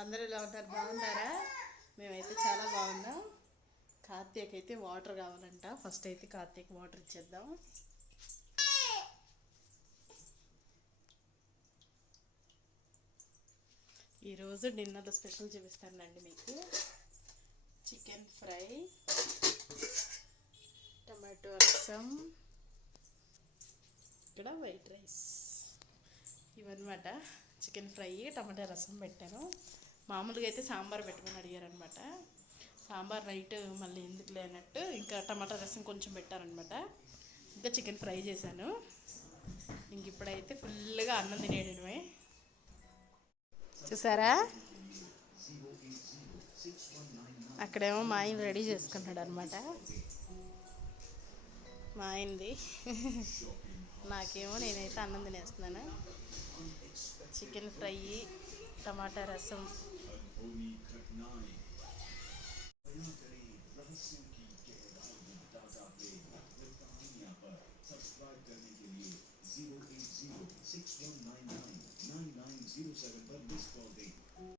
అందరూ ఎలా ఉంటారు? బాగున్నారా? మేమైతే చాలా బాగున్నాం. కార్తీక్ అయితే వాటర్ కావాలంట. ఫస్ట్ అయితే కార్తీక్ వాటర్ ఇచ్చేద్దాం. ఈరోజు డిన్నర్లో స్పెషల్ చూపిస్తానండి మీకు. చికెన్ ఫ్రై, టమాటో రసం, ఇక్కడ వైట్ రైస్, ఇవన్నమాట. చికెన్ ఫ్రై, టమాటా రసం పెట్టాను. మామూలుగా అయితే సాంబార్ పెట్టుకొని అడిగారనమాట. సాంబార్ నైట్ మళ్ళీ ఎందుకు లేనట్టు ఇంకా టమాటా రసం కొంచెం పెట్టారనమాట. ఇంకా చికెన్ ఫ్రై చేశాను. ఇంక ఇప్పుడైతే ఫుల్గా అన్నం తినేయడమే. చూసారా, అక్కడేమో మా ఆయన రెడీ చేసుకుంటాడు అనమాట. మా ఆయనది. నాకేమో నేనైతే అన్నం తినేస్తున్నాను. చికెన్ ఫ్రై, టమాటా రసం.